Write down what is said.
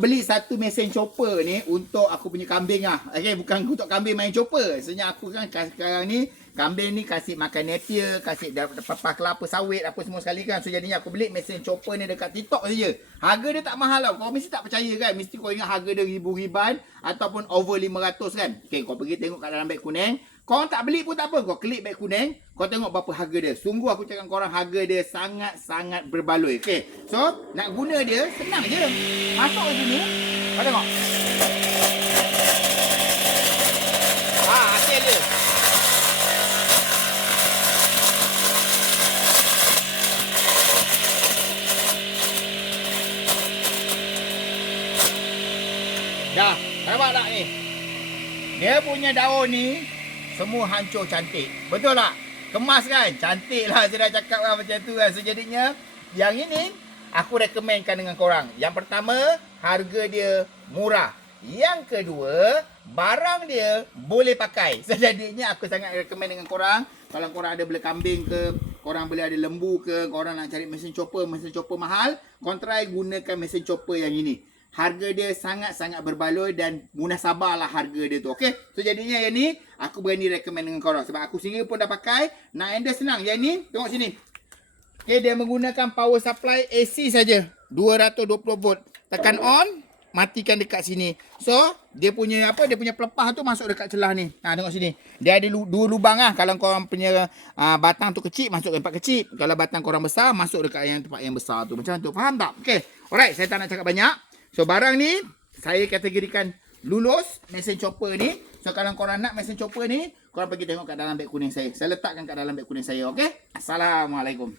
beli satu mesin chopper ni untuk aku punya kambing lah. Okay, bukan untuk kambing main chopper. Sebenarnya aku kan sekarang ni, kambing ni kasih makan napier, kasih papas kelapa sawit, apa semua sekali kan. So jadinya aku beli mesin chopper ni dekat TikTok saja. Harga dia tak mahal tau. Kau mesti tak percaya kan. Mesti kau ingat harga dia ribu-riban ataupun over 500 kan. Okay, kau pergi tengok kat dalam beg kuning. Kau tak beli pun tak apa. Kau klik beg kuning. Kau tengok berapa harga dia. Sungguh aku cakap korang, harga dia sangat-sangat berbaloi. Okay. So, nak guna dia senang je. Masuk ke sini. Kau tengok. Hasil dia. Dah. Nampak tak ni? Dia punya daun ni semua hancur cantik. Betul tak? Kemas kan? Cantik lah saya dah cakap kan macam tu kan. So jadinya yang ini aku rekomenkan dengan korang. Yang pertama, harga dia murah. Yang kedua, barang dia boleh pakai. So jadinya aku sangat rekomen dengan korang. Kalau korang ada bela kambing ke, korang boleh ada lembu ke, korang nak cari mesin chopper mahal, korang try gunakan mesin chopper yang ini. Harga dia sangat-sangat berbaloi dan munasabah lah harga dia tu. Okay. So jadinya yang ni aku berani recommend dengan korang. Sebab aku sendiri pun dah pakai. Nak handle senang. Yang ni tengok sini. Okay, dia menggunakan power supply AC saja. 220 volt. Tekan on. Matikan dekat sini. So dia punya apa? Dia punya pelepah tu masuk dekat celah ni. Tengok sini. Dia ada dua lubang lah. Kalau korang punya batang tu kecil, masuk ke tempat kecil. Kalau batang korang besar, masuk dekat yang tempat yang besar tu. Macam tu. Faham tak? Okay. Alright. Saya tak nak cakap banyak. So barang ni saya kategorikan lulus mesin chopper ni. So kalau korang nak mesin chopper ni, korang pergi tengok kat dalam beg kuning saya. Saya letakkan kat dalam beg kuning saya, okey? Assalamualaikum.